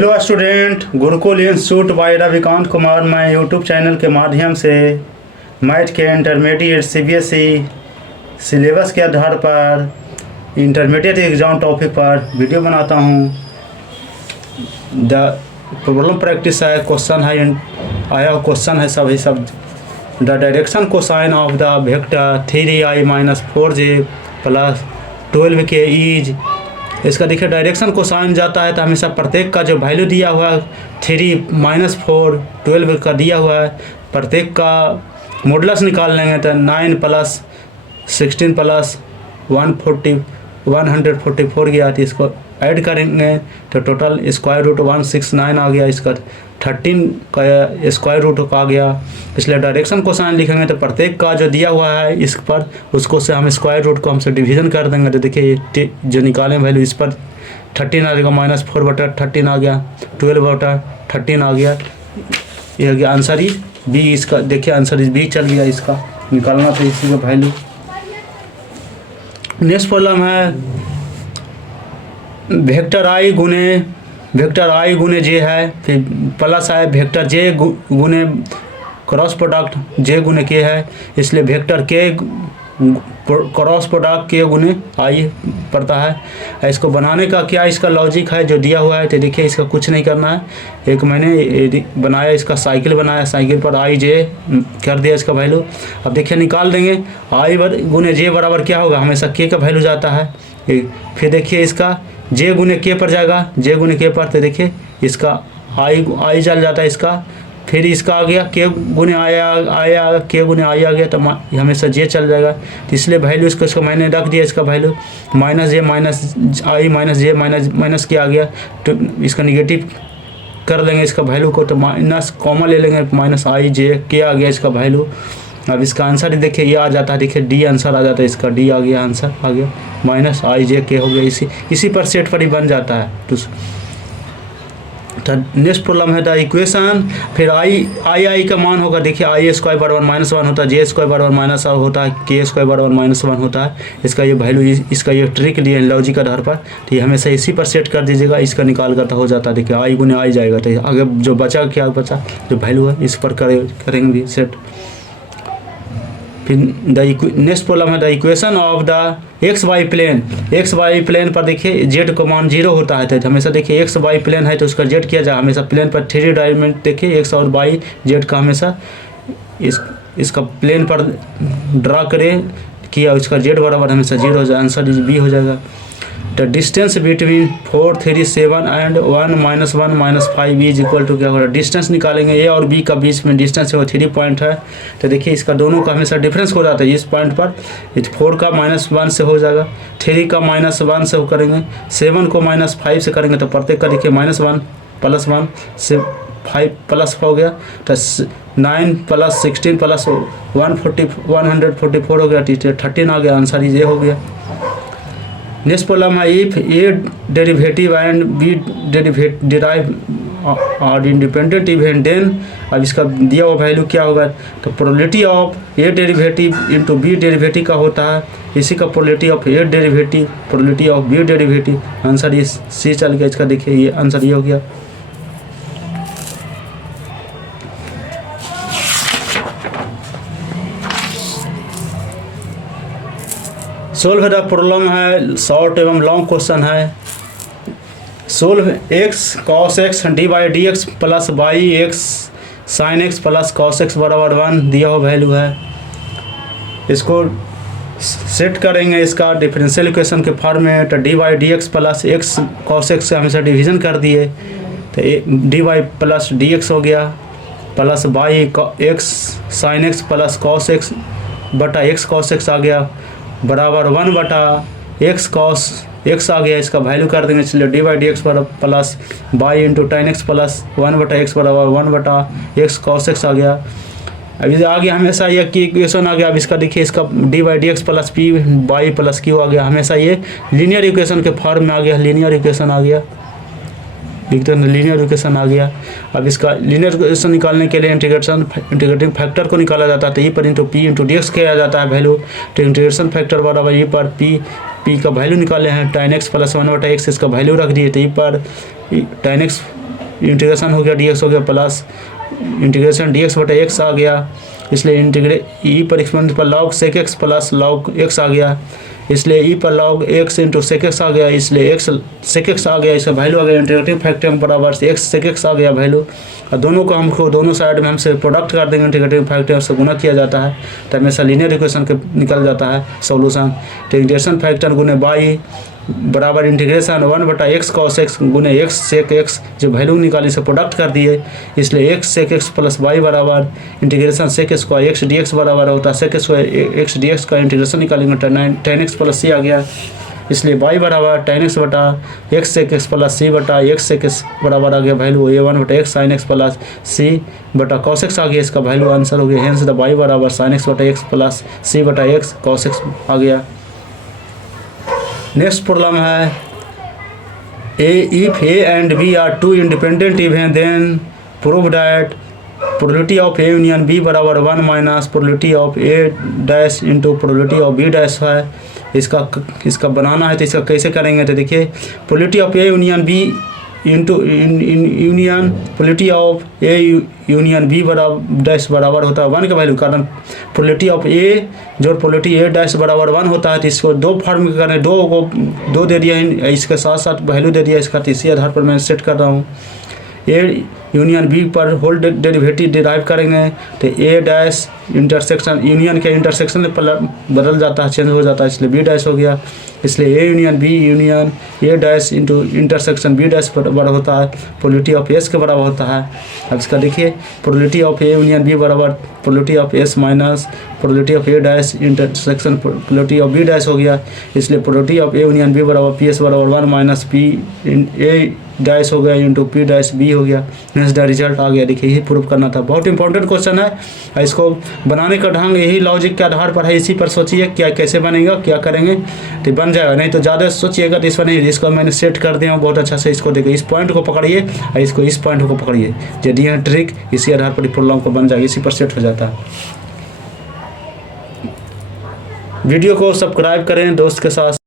Hello student, Gurukul institute by Ravikant Kumar. मैं YouTube channel के माध्यम से मैथ के इंटरमीडिएट सीबीएसई सिलेबस के आधार पर इंटरमीडिएट एग्ज़ाम टॉपिक पर वीडियो बनाता हूं। द प्रॉब्लम प्रैक्टिस है, क्वेश्चन है, आया क्वेश्चन है सब the direction cosine of the vector 3i-4j plus 12k is. इसका देखिए डायरेक्शन कोसाइन जाता है तो हमेशा प्रत्येक का जो वैल्यू दिया हुआ है 3-4 12 का दिया हुआ है, प्रत्येक का मॉडुलस निकाल लेंगे तो 9 + 16 + 144 गया। तो इसको ऐड करेंगे तो टोटल स्क्वायर रूट 169 आ गया। इसका 13 का स्क्वायर रूट आ गया। इसलिए डायरेक्शन कोसाइन लिखेंगे तो प्रत्येक का जो दिया हुआ है इस पर उसको से हम स्क्वायर रूट को हमसे डिवीजन कर देंगे। तो देखिए ये जो निकालें वैल्यू इस पर 13 आ जाएगा, -4/13 आ गया, 12/13 आ गया। ये हो गया आंसर इज बी। इसका देखिए आंसर इज बी चल गया। इसका निकालना था इसी का वैल्यू। नेक्स्ट प्रॉब्लम है वेक्टर आई गुने जे है, फिर प्लस है वेक्टर जे गुने क्रॉस प्रोडक्ट जे गुने के है, इसलिए वेक्टर के क्रॉस प्रोडक्ट के गुने आई पड़ता है। इसको बनाने का क्या इसका लॉजिक है जो दिया हुआ है। तो देखिए इसका कुछ नहीं करना है। एक मैंने बनाया, इसका साइकिल बनाया, साइकिल पर आई जे कर दिया इसका वैल्यू। अब देखिए निकाल देंगे आई गुने जे बराबर क्या होगा, हमेशा के का वैल्यू जाता है। फिर देखिए इसका जे गुने के पर जाएगा, जे गुने के पर, तो देखिए इसका आई चल जाता है इसका। फिर इसका आ गया के गुने आया के गुने आई आ गया तो हमेशा जे चल जाएगा। तो इसलिए वैल्यू इसको मैंने रख दिया इसका वैल्यू -j माइनस के आ गया। तो इसका निगेटिव कर देंगे इसका वैल्यू को, तो माइनस कॉमन ले लेंगे, -i-j के आ गया इसका वैल्यू। अब इसका आंसर देखिए ये आ जाता है, देखिए डी आंसर आ जाता है इसका, डी आ गया, आंसर आ गया -i-j हो गया। इसी पर सेट पर ही बन जाता है। तो नेक्स्ट प्रॉब्लम है द इक्वेशन। फिर आई का मान होगा, देखिए i² बराबर -1 होता है, j² बराबर -1 होता है, k² बराबर -1 होता है। इसका ये वैल्यू, इसका ये ट्रिक लिए लॉजिक के आधार पर। तो ये हमेशा इसी पर सेट कर दीजिएगा, इसका निकाल करता हो जाता है। देखिए आई गुने आई जाएगा, तो आगे जो बचा क्या बचा जो वैल्यू है इस पर करेंगे भी सेट। फिर नेक्स्ट प्रॉब्लम है the equation of the XY plane पर देखिए जेड का मान 0 होता है। तो हमेशा देखिए XY प्लेन है तो उसका जेड किया जाए, हमेशा प्लेन पर 3 डायमेंशन देखिए x और y जेड का हमेशा इसका प्लेन पर ड्रा करें किया, इसका जेड बराबर हमेशा 0 हो जाए, आंसर इज बी हो जाएगा। The distance between 4 3 7 and 1 -1 -5 is equal to क्या होगा, डिस्टेंस निकालेंगे। ए और बी का बीच में डिस्टेंस है 3 पॉइंट है। तो देखिए इसका दोनों का हमेशा डिफरेंस हो जाता है इस पॉइंट पर। 4 का -1 से हो जाएगा, 3 का -1 से करेंगे, 7 को -5 से करेंगे तो प्रत्येक का देखिए -1 + 1 से 5 प्लस हो गया। तो 9 + 16 + 144 हो गया, 13 आ गया, आंसर ये हो गया। नेक्स्ट प्रॉब्लम है if A derivative and B derive और इंडिपेंडेंट इवेंट देन। अब इसका दिया हुआ वैल्यू क्या होगा, तो probability of A derivative into B derivative का होता है, इसी का probability of A derivative probability of B derivative, answer ये सी चल गया। इसका देखिए ये आंसर ये हो गया। सोल्व द प्रॉब्लम है, शॉर्ट एवं लॉन्ग क्वेश्चन है। Solve x cos x dy/dx plus y x sin x plus cos x बराबर 1 दिया हुआ वैल्यू है। इसको सेट करेंगे इसका डिफरेंशियल इक्वेशन के फॉर्म में। तो dy/dx plus x cos x से हमेशा डिवीजन कर दिए, तो dy प्लस dx हो गया, plus y x sin x plus cos x बटा x cos x आ गया, बराबर 1/x cos x आ गया। इसका वैल्यू कर देंगे, इसलिए dy/dx पर plus y into tan x plus 1/x बराबर 1/x cos x आ गया। अभी आ गया हमेशा ये की इक्वेशन आ गया। अब इसका देखिए इसका dy/dx plus p y plus q आ गया, हमेशा ये लीनियर इक्वेशन के फॉर्म में आ गया, लीनियर इक्वेशन आ गया, लीनियर इक्वेशन आ गया। अब इसका लीनियर इक्वेशन निकालने के लिए इंटीग्रेटिंग फैक्टर को निकाला जाता है, तो ई पर into P into D x किया जाता है वैल्यू। तो इंटीग्रेशन फैक्टर बराबर ई पर पी का वैल्यू निकाले हैं tan x प्लस 1/x, इसका वैल्यू रख दिए, तो ई पर tan x इंटीग्रेशन हो गया dx हो गया प्लस इंटीग्रेशन dx बटा x आ गया, इसलिए ई पर एक्सपोनेंट पर log sec x plus log x आ गया, इसलिए ई पर log x into sec x आ गया, इसलिए x sec x आ गया, इसका वैल्यू आ गया इंटीग्रेटिंग फैक्टर बराबर से x sec x आ गया वैल्यू। और दोनों को हमको दोनों साइड में हमसे प्रोडक्ट कर देंगे, इंटीग्रेटिंग फैक्टर से गुना किया जाता है तो हमेशा लीनियर इक्वेशन के निकल जाता है सॉल्यूशन। तो इंटीग्रेशन फैक्टर गुने बाई बराबर इंटीग्रेशन 1 बटा एक्स कॉस एक्स गुने एक्स सेक एक्स, जो वैल्यू निकाली से प्रोडक्ट कर दिए, इसलिए x sec x plus y बराबर integration sec square x d x बराबर होता है sec square x d x का इंटीग्रेशन निकालेंगे tan x प्लस सी आ गया, इसलिए वाई बराबर tan x बटा एक्स सेक एक्स प्लस सी बटा एक्स सेक एक्स बराबर आ गया वैल्यू a1 बटा एक्स साइन एक्स प्लस सी बटा कॉस एक्स आ गया, इसका वैल्यू आंसर हो गया। हेंस द वाई बराबर साइन एक्स बटा एक्स प्लस सी बटा एक्स कॉस एक्स आ गया। नेक्स्ट प्रॉब्लम है if A and B are two independent event then prove that probability of A union B बराबर 1 minus probability of A dash into probability of B dash है। इसका बनाना है तो इसका कैसे करेंगे, तो देखिए probability of A union B into union probability of A union B बराबर डैश बराबर होता है 1 का वैल्यू, कारण प्रोबेबिलिटी ऑफ ए जो प्रोबेबिलिटी ए डैश बराबर 1 होता है तो इसको दो फॉर्म में करें, दो दे दिया है, इसके साथ साथ वैल्यू दे दिया, इसका तो इसी आधार पर मैं सेट कर रहा हूँ। ए यूनियन बी पर होल डेरिवेटिव डिराइव करेंगे तो ए डैश इंटरसेक्शन यूनियन के इंटरसेक्शन में बदल जाता है, चेंज हो जाता है, इसलिए बी डैश हो गया, इसलिए A union B union A dash into intersection B dash बराबर होता है प्रोबेबिलिटी ऑफ एस के बराबर होता है। अब इसका देखिए probability of A union B बराबर probability of S minus probability of A dash intersection probability of B dash हो गया, इसलिए probability of A union B बराबर पी एस बराबर 1 माइनस पी ए डैश हो गया इंटू पी डैश बी हो गया। नेक्स्ट द रिजल्ट आ गया। देखिए यही प्रूव करना था, बहुत इंपॉर्टेंट क्वेश्चन है। इसको बनाने का ढंग यही लॉजिक के आधार पर है, इसी पर सोचिए क्या कैसे बनेगा, क्या करेंगे तो बन जाएगा, नहीं तो ज़्यादा सोचिएगा तो इस पर नहीं। इसको मैंने सेट कर दिया बहुत अच्छा से, इसको देखिए इस पॉइंट को पकड़िए और इसको इस पॉइंट को पकड़िए, जो दी है ट्रिक इसी आधार पर प्रॉब्लम को बन जाएगा, इसी पर सेट हो जाता है। वीडियो को सब्सक्राइब करें दोस्त के साथ।